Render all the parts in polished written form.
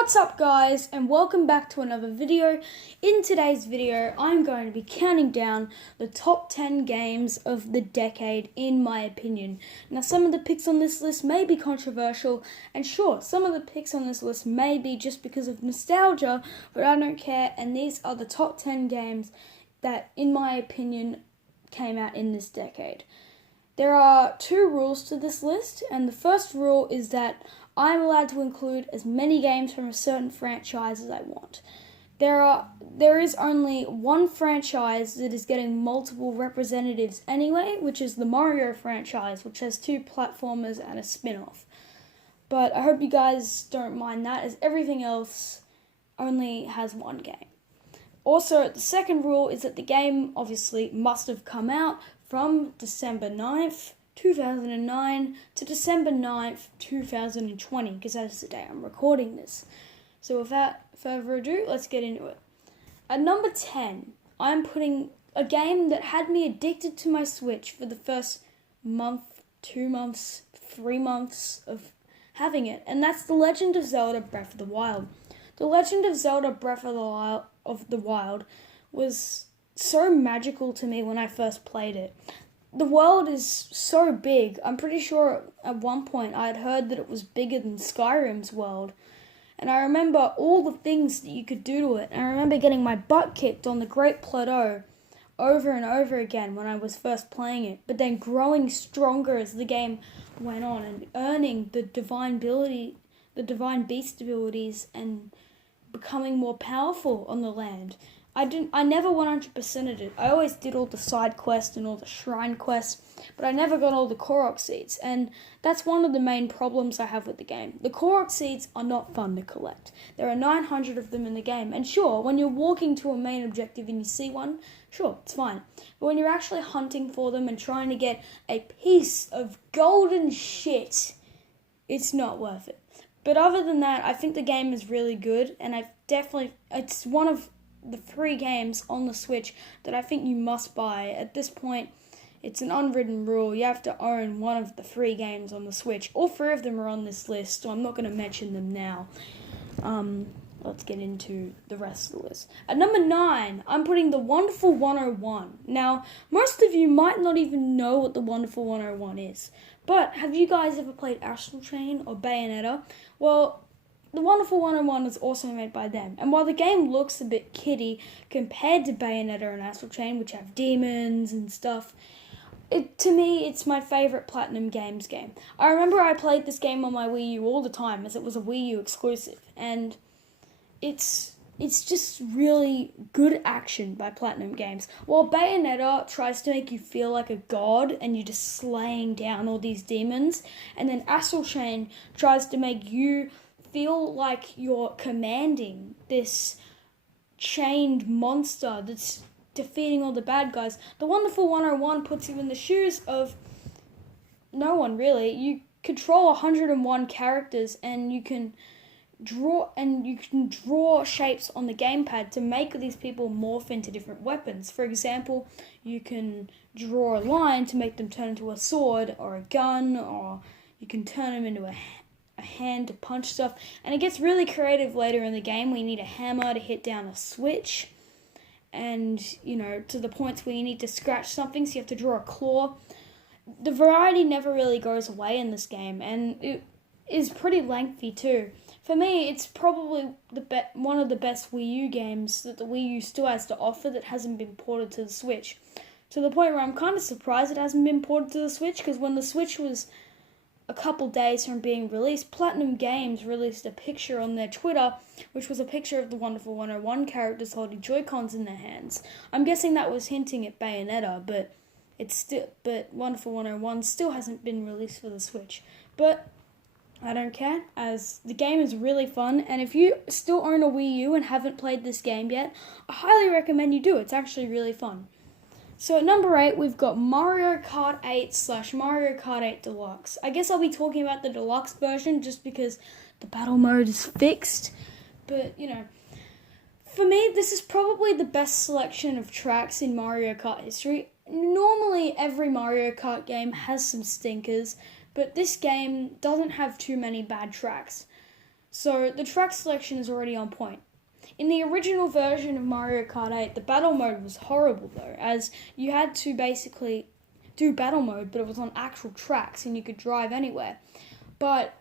What's up guys, and welcome back to another video. In today's video, I'm going to be counting down the top 10 games of the decade in my opinion. Now some of the picks on this list may be controversial, and sure, some of the picks on this list may be just because of nostalgia, but I don't care, and these are the top 10 games that, in my opinion, came out in this decade. There are two rules to this list, and the first rule is that I'm allowed to include as many games from a certain franchise as I want. There is only one franchise that is getting multiple representatives anyway, which is the Mario franchise, which has two platformers and a spin-off. But I hope you guys don't mind that, as everything else only has one game. Also, the second rule is that the game obviously must have come out from December 9th, 2009 to December 9th, 2020, because that is the day I'm recording this. So without further ado, let's get into it. At number 10, I'm putting a game that had me addicted to my Switch for the first month, 2 months, 3 months of having it, and that's The Legend of Zelda Breath of the Wild. The Legend of Zelda Breath of the Wild was so magical to me when I first played it. The world is so big. I'm pretty sure at one point I had heard that it was bigger than Skyrim's world. And I remember all the things that you could do to it. And I remember getting my butt kicked on the Great Plateau over and over again when I was first playing it. But then growing stronger as the game went on and earning the divine beast abilities and becoming more powerful on the land. I never 100%ed it. I always did all the side quests and all the shrine quests, but I never got all the Korok seeds, and that's one of the main problems I have with the game. The Korok seeds are not fun to collect. There are 900 of them in the game, and sure, when you're walking to a main objective and you see one, sure, it's fine. But when you're actually hunting for them and trying to get a piece of golden shit, it's not worth it. But other than that, I think the game is really good, and it's one of the 3 games on the Switch that I think you must buy. At this point, it's an unwritten rule. You have to own one of the 3 games on the Switch. All 3 of them are on this list, so I'm not going to mention them now. Let's get into the rest of the list. At number 9, I'm putting The Wonderful 101. Now, most of you might not even know what The Wonderful 101 is, but have you guys ever played Astral Chain or Bayonetta? Well, The Wonderful 101 was also made by them, and while the game looks a bit kiddie compared to Bayonetta and Astral Chain, which have demons and stuff, to me, it's my favourite Platinum Games game. I remember I played this game on my Wii U all the time, as it was a Wii U exclusive, and it's just really good action by Platinum Games. While Bayonetta tries to make you feel like a god and you're just slaying down all these demons, and then Astral Chain tries to make you feel like you're commanding this chained monster that's defeating all the bad guys. The Wonderful 101 puts you in the shoes of no one, really. You control 101 characters, and you can draw shapes on the gamepad to make these people morph into different weapons. For example, you can draw a line to make them turn into a sword or a gun, or you can turn them into a hand to punch stuff, and it gets really creative later in the game. We need a hammer to hit down a switch, and to the points where you need to scratch something, so you have to draw a claw. The variety never really goes away in this game, and it is pretty lengthy too. For me, it's probably one of the best Wii U games that the Wii U still has to offer that hasn't been ported to the Switch, to the point where I'm kind of surprised it hasn't been ported to the Switch, because when the Switch was a couple days from being released, Platinum Games released a picture on their Twitter, which was a picture of the Wonderful 101 characters holding Joy-Cons in their hands. I'm guessing that was hinting at Bayonetta, but Wonderful 101 still hasn't been released for the Switch. But I don't care, as the game is really fun, and if you still own a Wii U and haven't played this game yet, I highly recommend you do. It's actually really fun. So at number 8, we've got Mario Kart 8 / Mario Kart 8 Deluxe. I guess I'll be talking about the Deluxe version just because the battle mode is fixed. But, for me, this is probably the best selection of tracks in Mario Kart history. Normally, every Mario Kart game has some stinkers, but this game doesn't have too many bad tracks. So the track selection is already on point. In the original version of Mario Kart 8, the battle mode was horrible though, as you had to basically do battle mode, but it was on actual tracks and you could drive anywhere. But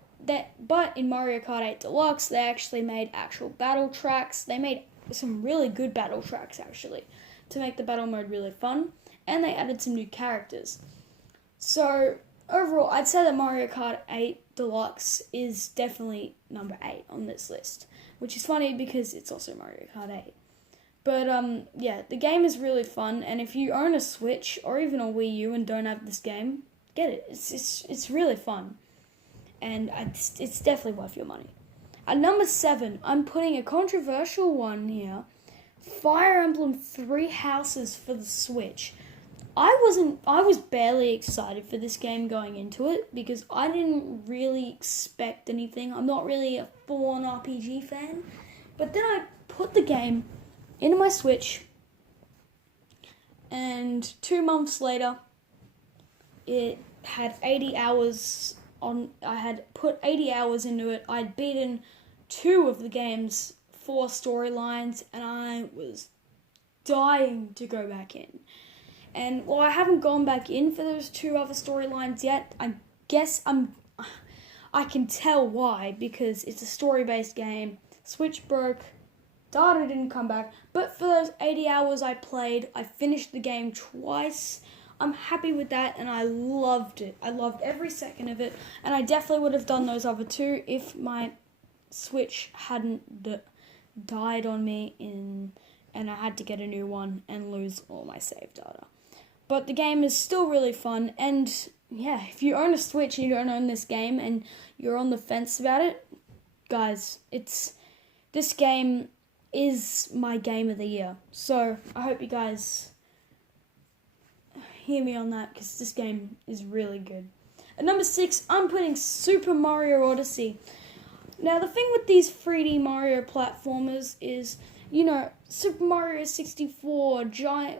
in Mario Kart 8 Deluxe, they actually made actual battle tracks. They made some really good battle tracks actually to make the battle mode really fun, and they added some new characters. So overall, I'd say that Mario Kart 8 Deluxe is definitely number 8 on this list, which is funny because it's also Mario Kart 8. But yeah, the game is really fun, and if you own a Switch or even a Wii U and don't have this game, get it. It's really fun, and it's definitely worth your money. At number 7, I'm putting a controversial one here: Fire Emblem Three Houses for the Switch. I was barely excited for this game going into it because I didn't really expect anything. I'm not really a full-on RPG fan. But then I put the game into my Switch, and 2 months later, it had 80 hours on. I had put 80 hours into it. I'd beaten 2 of the game's 4 storylines, and I was dying to go back in. And while I haven't gone back in for those 2 other storylines yet, I can tell why, because it's a story-based game. Switch broke, data didn't come back, but for those 80 hours I played, I finished the game twice. I'm happy with that, and I loved it. I loved every second of it, and I definitely would have done those other 2 if my Switch hadn't died on me and I had to get a new one and lose all my save data. But the game is still really fun, and yeah, if you own a Switch and you don't own this game and you're on the fence about it, guys, this game is my game of the year. So I hope you guys hear me on that, because this game is really good. At number 6, I'm putting Super Mario Odyssey. Now, the thing with these 3D Mario platformers is, Super Mario 64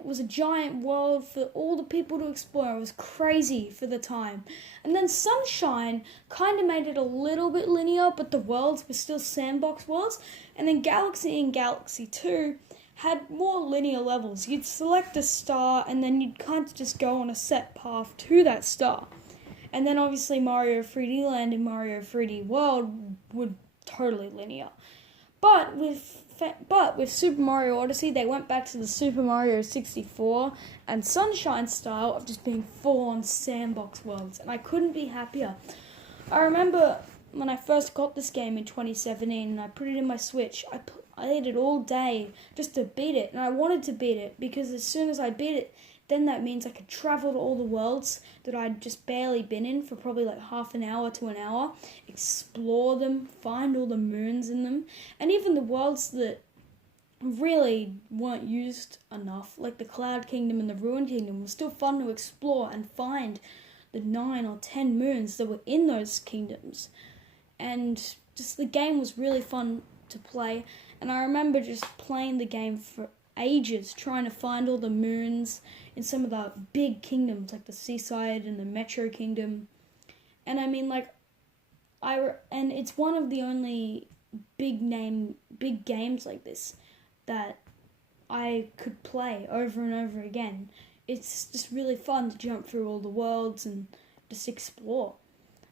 was a giant world for all the people to explore. It was crazy for the time. And then Sunshine kind of made it a little bit linear, but the worlds were still sandbox worlds. And then Galaxy and Galaxy 2 had more linear levels. You'd select a star, and then you'd kind of just go on a set path to that star. And then obviously Mario 3D Land and Mario 3D World were totally linear. But with Super Mario Odyssey, they went back to the Super Mario 64 and Sunshine style of just being full-on sandbox worlds, and I couldn't be happier. I remember when I first got this game in 2017 and I put it in my Switch, I ate it all day just to beat it, and I wanted to beat it because as soon as I beat it, then that means I could travel to all the worlds that I'd just barely been in for probably like half an hour to an hour, explore them, find all the moons in them, and even the worlds that really weren't used enough, like the Cloud Kingdom and the Ruin Kingdom, was still fun to explore and find the 9 or 10 moons that were in those kingdoms. And just the game was really fun to play, and I remember just playing the game for ages, trying to find all the moons in some of the big kingdoms, like the Seaside and the Metro Kingdom. And I mean, and it's one of the only big games like this that I could play over and over again. It's just really fun to jump through all the worlds and just explore.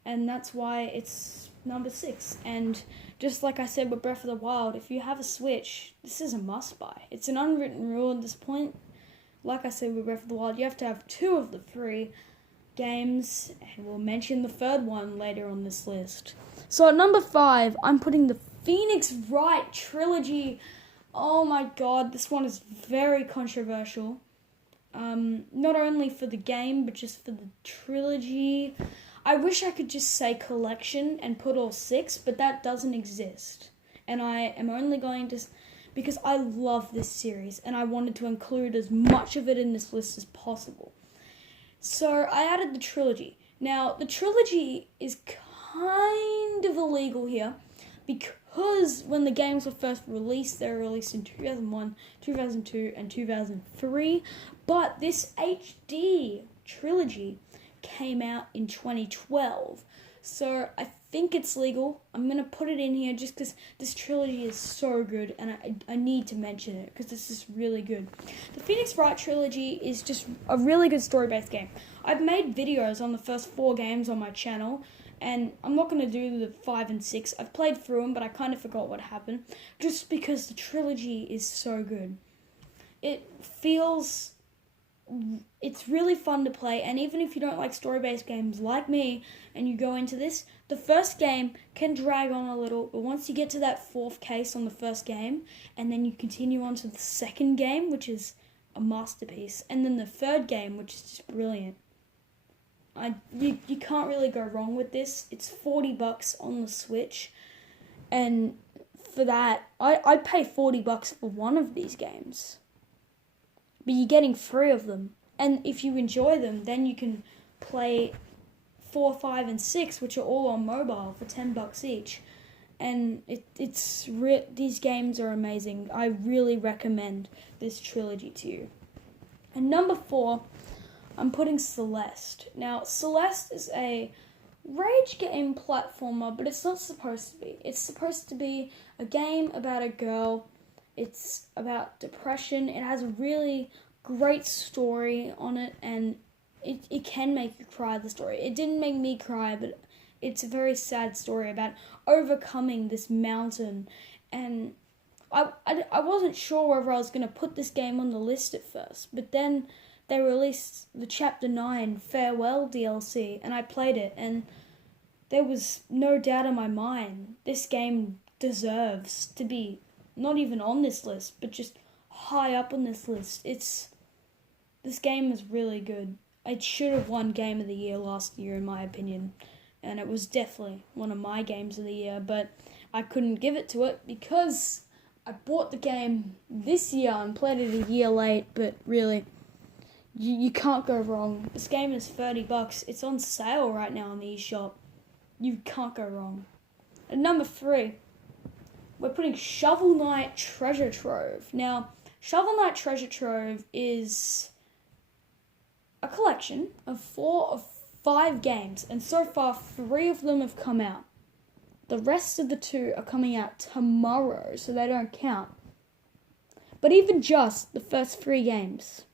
And that's why it's number 6. And just like I said with Breath of the Wild, if you have a Switch, this is a must-buy. It's an unwritten rule at this point. Like I said with Breath of the Wild, you have to have 2 of the 3 games, and we'll mention the 3rd one later on this list. So at number 5, I'm putting the Phoenix Wright trilogy. Oh my god, this one is very controversial. Not only for the game, but just for the trilogy. I wish I could just say collection and put all 6, but that doesn't exist. And I am only going to, because I love this series and I wanted to include as much of it in this list as possible. So I added the trilogy. Now, the trilogy is kind of illegal here because when the games were first released, they were released in 2001, 2002, and 2003. But this HD trilogy came out in 2012. So I think it's legal. I'm going to put it in here just because this trilogy is so good, and I need to mention it because this is really good. The Phoenix Wright trilogy is just a really good story-based game. I've made videos on the first 4 games on my channel, and I'm not going to do the 5 and 6. I've played through them, but I kind of forgot what happened, just because the trilogy is so good. It's really fun to play, and even if you don't like story-based games like me and you go into this, the first game can drag on a little, but once you get to that 4th case on the first game, and then you continue on to the second game, which is a masterpiece, and then the 3rd game, which is just brilliant. You can't really go wrong with this. It's $40 on the Switch, and for that, I'd pay $40 for one of these games. But you're getting 3 of them. And if you enjoy them, then you can play 4, 5, and 6, which are all on mobile for $10 each. And these games are amazing. I really recommend this trilogy to you. And number 4, I'm putting Celeste. Now, Celeste is a rage game platformer, but it's not supposed to be. It's supposed to be a game about a girl. It's about depression. It has a really great story on it, and it can make you cry, the story. It didn't make me cry, but it's a very sad story about overcoming this mountain. And I wasn't sure whether I was going to put this game on the list at first, but then they released the Chapter 9 Farewell DLC, and I played it, and there was no doubt in my mind this game deserves to be not even on this list, but just high up on this list. This game is really good. It should have won Game of the Year last year, in my opinion, and it was definitely one of my games of the year, but I couldn't give it to it because I bought the game this year and played it a year late, but really, you can't go wrong. This game is $30. It's on sale right now on the eShop. You can't go wrong. At number 3, we're putting Shovel Knight Treasure Trove. Now, Shovel Knight Treasure Trove is a collection of 4 of 5 games, and so far 3 of them have come out. The rest of the 2 are coming out tomorrow, so they don't count. But even just the first 3 games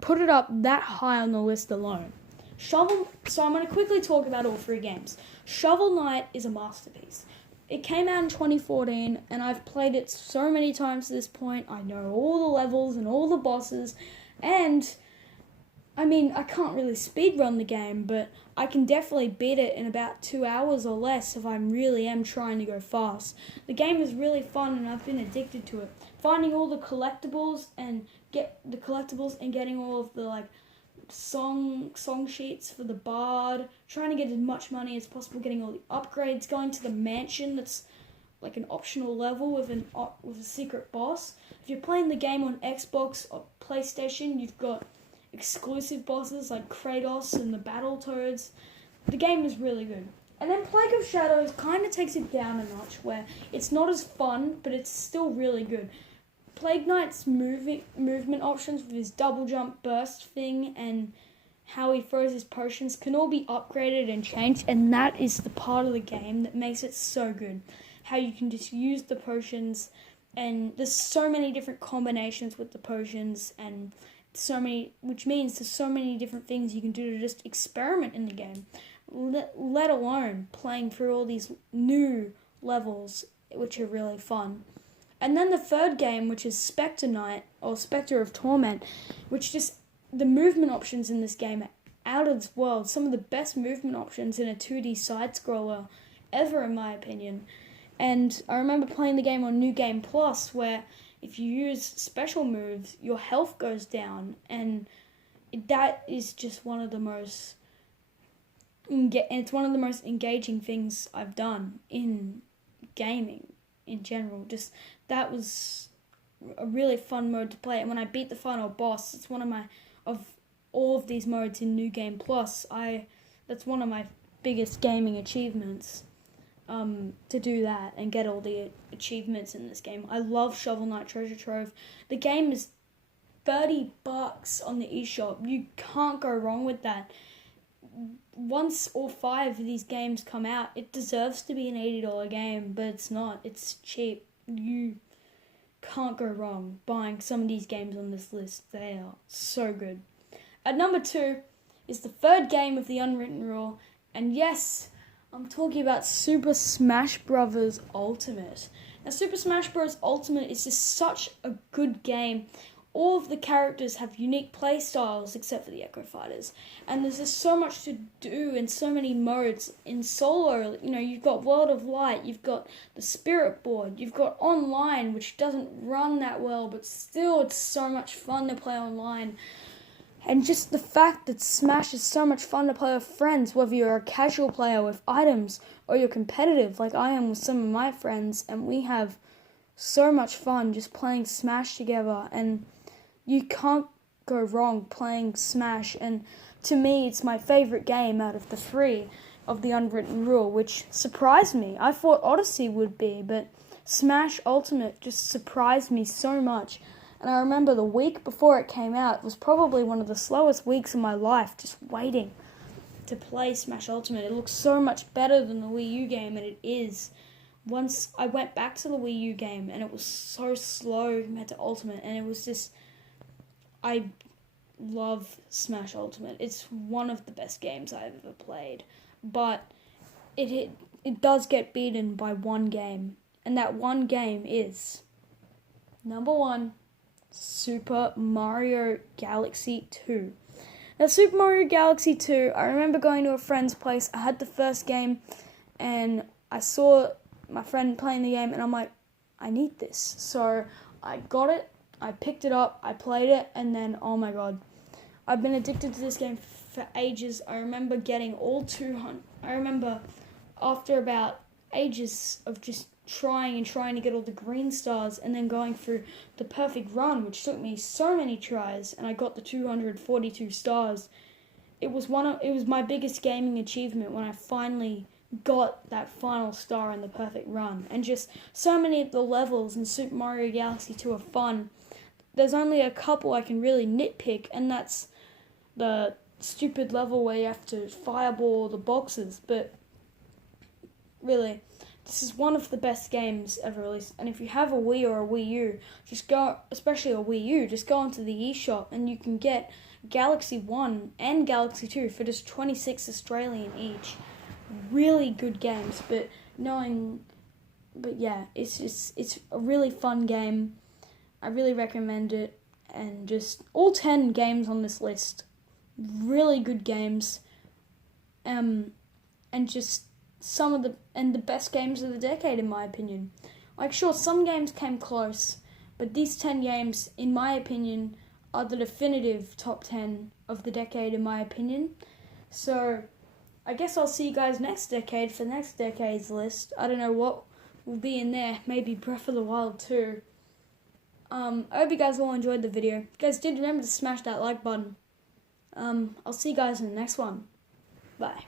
put it up that high on the list alone. So I'm going to quickly talk about all 3 games. Shovel Knight is a masterpiece. It came out in 2014, and I've played it so many times to this point. I know all the levels and all the bosses, and I mean, I can't really speedrun the game, but I can definitely beat it in about 2 hours or less if I really am trying to go fast. The game is really fun, and I've been addicted to it. Finding all the collectibles and getting all of the song sheets for the bard, trying to get as much money as possible, getting all the upgrades, going to the mansion that's like an optional level with a secret boss. If you're playing the game on Xbox or PlayStation, you've got exclusive bosses like Kratos and the Battletoads. The game is really good. And then Plague of Shadows kind of takes it down a notch, where it's not as fun, but it's still really good. Plague Knight's movement options with his double jump burst thing and how he throws his potions can all be upgraded and changed, and that is the part of the game that makes it so good. How you can just use the potions, and there's so many different combinations with the potions, and which means there's so many different things you can do to just experiment in the game, let alone playing through all these new levels, which are really fun. And then the 3rd game, which is Spectre Knight, or Spectre of Torment, which just, the movement options in this game are out of this world. Some of the best movement options in a 2D side-scroller ever, in my opinion. And I remember playing the game on New Game Plus, where if you use special moves, your health goes down, and that is just one of the most engaging things I've done in gaming in general. Just that was a really fun mode to play, and when I beat the final boss, it's one of all of these modes in New Game Plus. That's one of my biggest gaming achievements. To do that and get all the achievements in this game. I love Shovel Knight Treasure Trove. The game is $30 on the eShop. You can't go wrong with that. once all 5 of these games come out, it deserves to be an $80 game, but it's not. It's cheap. You can't go wrong buying some of these games on this list. They are so good. At number 2 is the third game of the Unwritten Rule, and yes, I'm talking about Super Smash Bros. Ultimate. Now, Super Smash Bros. Ultimate is just such a good game. All of the characters have unique play styles except for the Echo Fighters, and there's just so much to do in so many modes. In solo, you've got World of Light, you've got the Spirit Board, you've got online, which doesn't run that well, but still it's so much fun to play online. And just the fact that Smash is so much fun to play with friends, whether you're a casual player with items or you're competitive like I am with some of my friends, and we have so much fun just playing Smash together, and you can't go wrong playing Smash. And to me, it's my favourite game out of the 3 of the Unwritten Rule, which surprised me. I thought Odyssey would be, but Smash Ultimate just surprised me so much. And I remember the week before it came out was probably one of the slowest weeks of my life, just waiting to play Smash Ultimate. It looks so much better than the Wii U game, and it is. Once I went back to the Wii U game, and it was so slow compared to Ultimate, and it was just... I love Smash Ultimate. It's one of the best games I've ever played, but it does get beaten by one game, and that one game is number 1, Super Mario Galaxy 2. Now, Super Mario Galaxy 2, I remember going to a friend's place. I had the first game, and I saw my friend playing the game, and I'm like, I need this. So I got it, I picked it up, I played it, and then, oh my god, I've been addicted to this game for ages. I remember getting all 200. I remember after about ages of just trying to get all the green stars, and then going through the perfect run, which took me so many tries, and I got the 242 stars. It was my biggest gaming achievement when I finally got that final star in the perfect run. And just so many of the levels in Super Mario Galaxy 2 are fun. There's only a couple I can really nitpick, and that's the stupid level where you have to fireball the boxes, but really, this is one of the best games ever released. And if you have a Wii or a Wii U, especially a Wii U, just go onto the eShop and you can get Galaxy 1 and Galaxy 2 for just 26 Australian each. Really good games, but yeah, it's a really fun game. I really recommend it, and just all 10 games on this list, really good games, and just some of the best games of the decade, in my opinion. Like, sure, some games came close, but these 10 games, in my opinion, are the definitive top 10 of the decade, in my opinion. So I guess I'll see you guys next decade for next decade's list. I don't know what will be in there. Maybe Breath of the Wild 2. I hope you guys all enjoyed the video. If you guys did, remember to smash that like button. I'll see you guys in the next one. Bye.